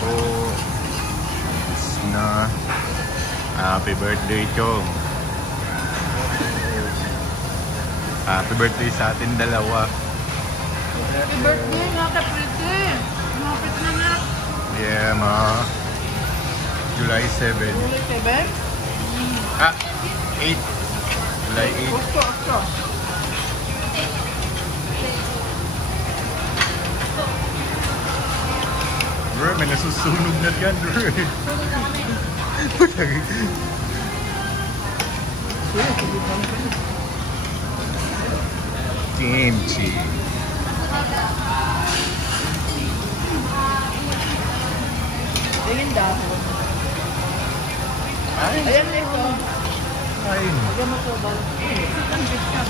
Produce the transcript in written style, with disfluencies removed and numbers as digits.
po. Na happy birthday, Chong. Happy birthday sa atin dalawa. Happy birthday, mga ka-pretty. Malapit na nga. Yeah, ma. July 7. July 7? 8. July 8. Osto. Bro, may nasusunog na dyan, bro. Kimchi. Tingin dahon. Ay, Ayan na ito. ay. Ayan mo ito. Ang bit ka.